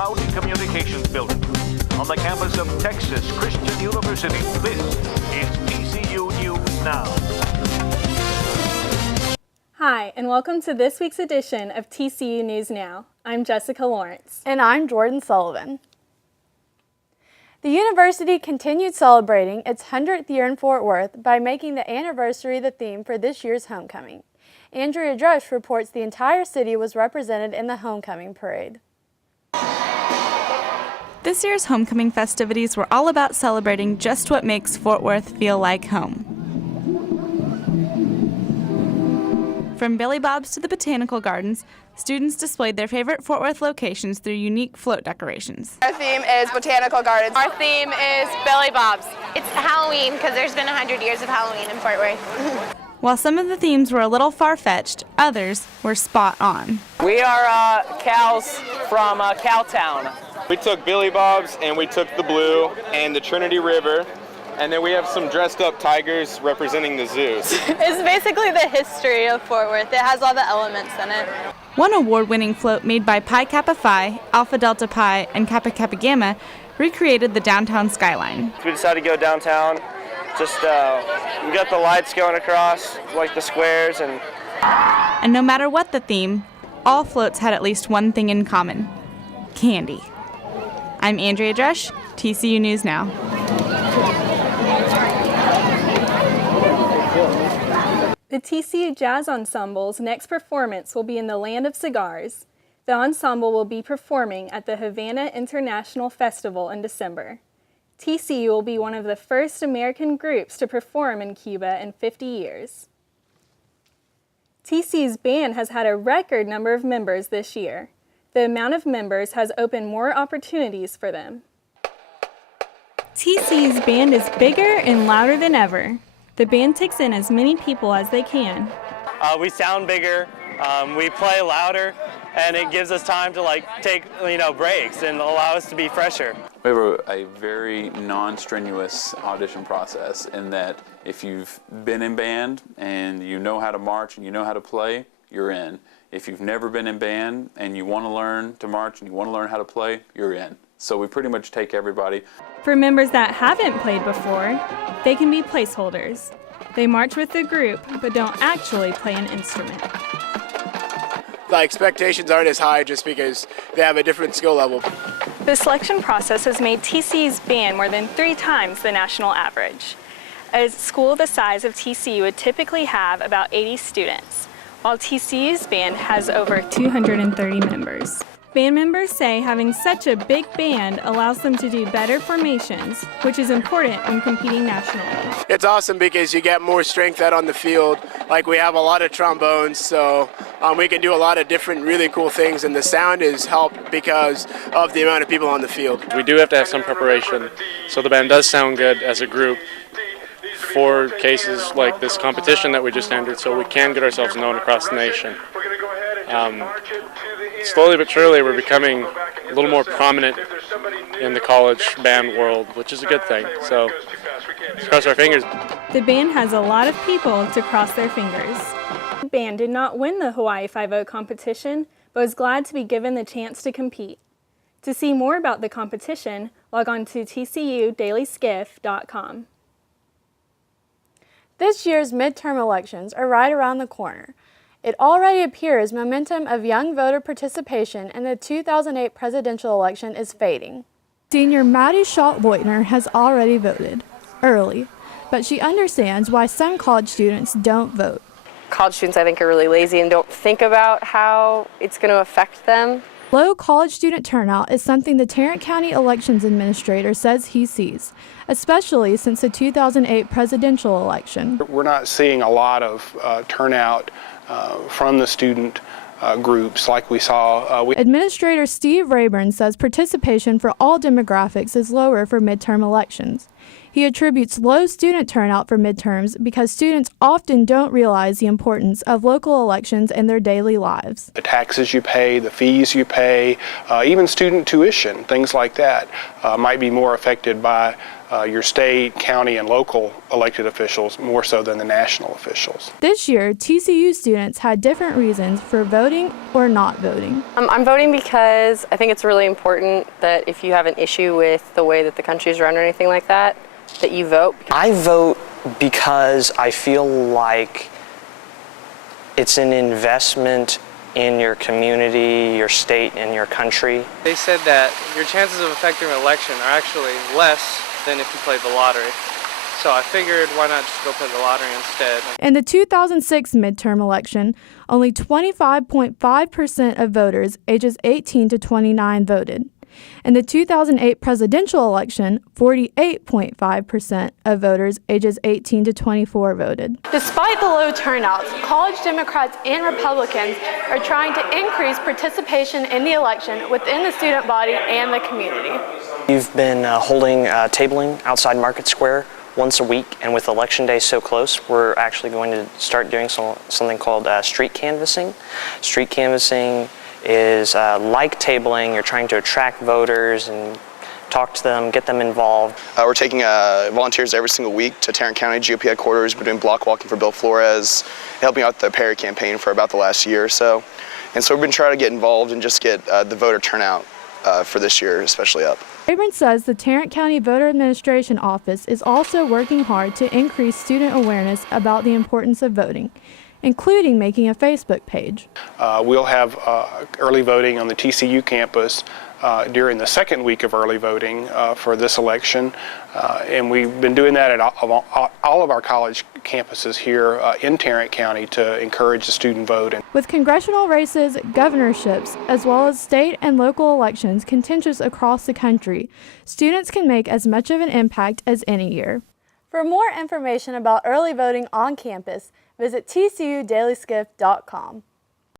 Mountain Communications Building on the campus of Texas Christian University. This is TCU News Now. Hi, and welcome to this week's edition of TCU News Now. I'm Jessica Lawrence. And I'm Jordan Sullivan. The university continued celebrating its 100th year in Fort Worth by making the anniversary the theme for this year's homecoming. Andrea Drush reports the entire city was represented in the homecoming parade. This year's homecoming festivities were all about celebrating just what makes Fort Worth feel like home. From Billy Bob's to the Botanical Gardens, students displayed their favorite Fort Worth locations through unique float decorations. Our theme is Botanical Gardens. Our theme is Billy Bob's. It's Halloween because there's been 100 years of Halloween in Fort Worth. While some of the themes were a little far-fetched, others were spot on. We are cows from Cowtown. We took Billy Bob's and we took the blue and the Trinity River, and then we have some dressed up tigers representing the zoos. It's basically the history of Fort Worth. It has all the elements in it. One award-winning float made by Pi Kappa Phi, Alpha Delta Pi, and Kappa Kappa Gamma recreated the downtown skyline. We decided to go downtown. Just we got the lights going across, like the squares, and no matter what the theme, all floats had at least one thing in common: candy. I'm Andrea Drush, TCU News Now. The TCU Jazz Ensemble's next performance will be in the Land of Cigars. The ensemble will be performing at the Havana International Festival in December. TCU will be one of the first American groups to perform in Cuba in 50 years. TCU's band has had a record number of members this year. The amount of members has opened more opportunities for them. TCU's band is bigger and louder than ever. The band takes in as many people as they can. we sound bigger, we play louder, and it gives us time to take breaks and allow us to be fresher. We have a very non-strenuous audition process in that if you've been in band and you know how to march and you know how to play, you're in. If you've never been in band and you want to learn to march and you want to learn how to play, you're in. So we pretty much take everybody. For members that haven't played before, they can be placeholders. They march with the group but don't actually play an instrument. The expectations aren't as high just because they have a different skill level. The selection process has made TCU's band more than 3 times the national average. A school the size of TCU would typically have about 80 students, while TCU's band has over 230 members. Band members say having such a big band allows them to do better formations, which is important when competing nationally. It's awesome because you get more strength out on the field. Like, we have a lot of trombones, so we can do a lot of different really cool things, and the sound is helped because of the amount of people on the field. We do have to have some preparation, so the band does sound good as a group for cases like this competition that we just entered, so we can get ourselves known across the nation. Slowly but surely we're becoming a little more prominent in the college band world, which is a good thing, so let's cross our fingers. The band has a lot of people to cross their fingers. The band did not win the Hawaii Five-0 competition, but was glad to be given the chance to compete. To see more about the competition, log on to tcudailyskiff.com. This year's midterm elections are right around the corner. It already appears momentum of young voter participation in the 2008 presidential election is fading. Senior Maddie Schott-Leutner has already voted, early, but she understands why some college students don't vote. College students, I think, are really lazy and don't think about how it's going to affect them. Low college student turnout is something the Tarrant County Elections Administrator says he sees, especially since the 2008 presidential election. We're not seeing a lot of turnout from the student groups like we saw. Administrator Steve Rayburn says participation for all demographics is lower for midterm elections. He attributes low student turnout for midterms because students often don't realize the importance of local elections in their daily lives. The taxes you pay, the fees you pay, even student tuition, things like that might be more affected by your state, county, and local elected officials more so than the national officials. This year, TCU students had different reasons for voting or not voting. I'm voting because I think it's really important that if you have an issue with the way that the country is run or anything like that, that you vote. I vote because I feel like it's an investment in your community, your state, and your country. They said that your chances of affecting an election are actually less than if you played the lottery. So I figured why not just go play the lottery instead. In the 2006 midterm election, only 25.5% of voters ages 18 to 29 voted. In the 2008 presidential election, 48.5% of voters ages 18 to 24 voted. Despite the low turnouts, college Democrats and Republicans are trying to increase participation in the election within the student body and the community. We've been holding tabling outside Market Square once a week, and with Election Day so close, we're actually going to start doing something called street canvassing. Street canvassing is like tabling. You're trying to attract voters and talk to them, get them involved. We're taking volunteers every single week to Tarrant County GOP headquarters. We're doing block walking for Bill Flores, helping out the Perry campaign for about the last year or so. And so we've been trying to get involved and just get the voter turnout for this year especially up. Abrams says the Tarrant County Voter Administration Office is also working hard to increase student awareness about the importance of voting, including making a Facebook page. We'll have early voting on the TCU campus during the second week of early voting for this election. And we've been doing that at all of our college campuses here in Tarrant County to encourage the student vote. With congressional races, governorships, as well as state and local elections contentious across the country, students can make as much of an impact as any year. For more information about early voting on campus, visit tcudailyskiff.com.